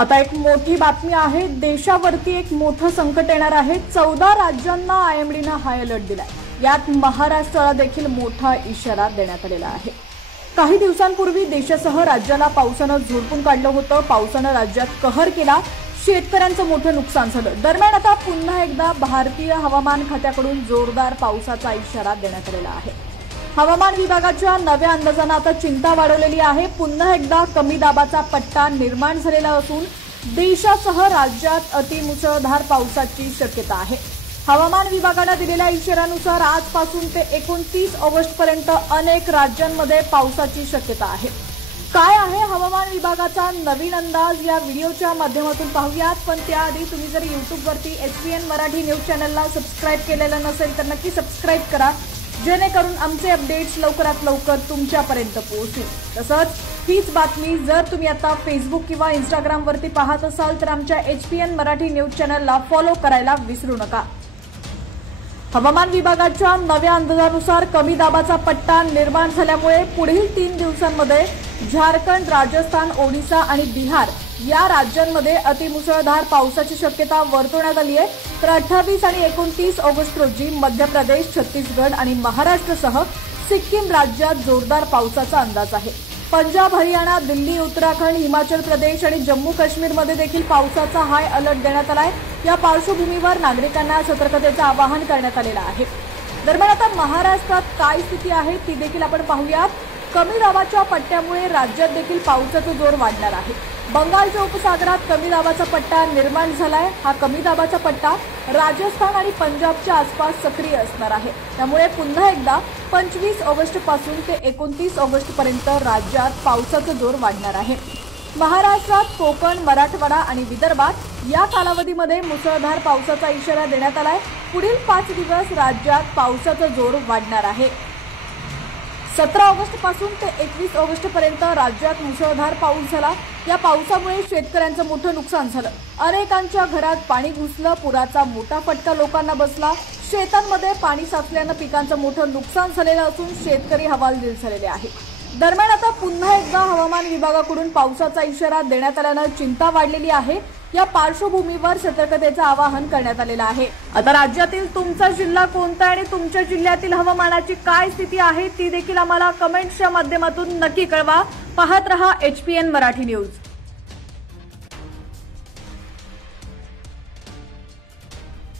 आता एक मोठी बातमी आहे। देशावरती एक मोठं संकट येणार आहे। 14 राज्यांना आयएमडीने हाय अलर्ट दिलाय। यात महाराष्ट्राला देखील मोठा इशारा देण्यात आलेला आहे। काही दिवसांपूर्वी देशासह राज्याला पावसाने झोडपून काढलं होतं। पावसाने राज्यात कहर केला, शेतकऱ्यांचं मोठं नुकसान झालं। दरम्यान आता पुन्हा एकदा भारतीय हवामान खात्याकडून जोरदार पावसाचा इशारा देण्यात आलेला आहे। हवामान विभागाच्या नव्या अंदाजाने आता चिंता वाढवलेली आहे। पुन्हा एकदा कमी दाबाचा पट्टा निर्माण झालेला असून देशासह राज्यात अतिमुसळधार पावसाची शक्यता आहे। हवामान विभागाने दिलेल्या इशाऱ्यानुसार आजपासून ते 29 ऑगस्ट पर्यंत अनेक राज्यांमध्ये पावसाची शक्यता आहे। काय आहे हवामान विभागाचा नवीन अंदाज या व्हिडिओच्या माध्यमातून पाहूयात। पण त्याआधी तुम्ही जर YouTubeवरती HPN मराठी न्यूज चॅनलला सबस्क्राइब केलेलं नसेल तर नक्की सबस्क्राइब करा, जेणेकरून आमचे अपडेट्स लवकरात लवकर तुमच्यापर्यंत पोहोचतील। तसंच हीच बातमी जर तुम्ही आता फेसबुक किंवा Instagram वरती पाहत असाल तर आमच्या HPN मराठी न्यूज चॅनलला फॉलो करायला विसरू नका। हवामान विभागाच्या नव्या अंदाजानुसार कमी दाबाचा पट्टा निर्माण झाल्यामुळे पुढील 3 दिवसांमध्ये झारखंड, राजस्थान, ओडिशा आणि बिहार या राज्यांमध्ये अतिमुसळधार पावसाची शक्यता वर्तवण्यात आली आहे। तर 28 आणि 29 ऑगस्ट रोजी मध्य प्रदेश, छत्तीसगड आणि महाराष्ट्रासह सिक्कीम राज्यात जोरदार पावसाचा अंदाज आहे। पंजाब, हरियाणा, दिल्ली, उत्तराखंड, हिमाचल प्रदेश आणि जम्मू काश्मीरमध्ये देखील पावसाचा हाय अलर्ट देण्यात आला आहे। या पार्श्वभूमीवर नागरिकांना सतर्कतेचं आवाहन करण्यात आलेलं आहे। दरम्यान आता महाराष्ट्रात काय स्थिती आहे ती देखील आपण पाहूयात। कमी दाबाच्या पट्ट्यामुळे राज्यात देखील पावसाचा जोर वाढणार आहे। बंगालच्या उपसागरात कमी दाबाचा पट्टा निर्माण झालाय। हा कमी दाबाचा पट्टा राजस्थान आणि पंजाबच्या आसपास सक्रिय असणार आहे। त्यामुळे पुन्हा एकदा 25 ऑगस्ट पासून ते 29 ऑगस्ट पर्यंत राज्यात पावसाचा जोर वाढणार आहे। महाराष्ट्रात, कोकण, मराठवाडा आणि विदर्भात या कालावधीमध्ये मुसळधार पावसाचा इशारा देण्यात आलाय। पुढील 5 दिवस राज्यात पावसाचा जोर वाढणार आहे। 17 ऑगस्ट पासून ते 21 ऑगस्ट पर्यंत राज्यात मुसळधार पाऊस झाला। या पावसामुळे शेतकऱ्यांचं मोठं नुकसान झालं। अनेकांच्या घरात पाणी घुसलं। पुराचा मोठा फटका लोकांना बसला। शेतांमध्ये पाणी साचल्यानं पिकांचं मोठं नुकसान झालेलं असून शेतकरी हवालदिल झालेले आहेत। दरम्यान आता पुन्हा एकदा हवामान विभागाकडून पावसाचा इशारा देण्यात आल्यानं चिंता वाढलेली आहे। या पार्श्वभूमीवर सतर्कतेचं आवाहन करण्यात आलेलं आहे। आता राज्यातील तुमचा जिल्हा कोणता आणि तुमच्या जिल्ह्यातील हवामानाची काय स्थिती आहे ती देखील आम्हाला कमेंट्सच्या माध्यमातून नक्की कळवा। पाहत रहा HPN मराठी न्यूज।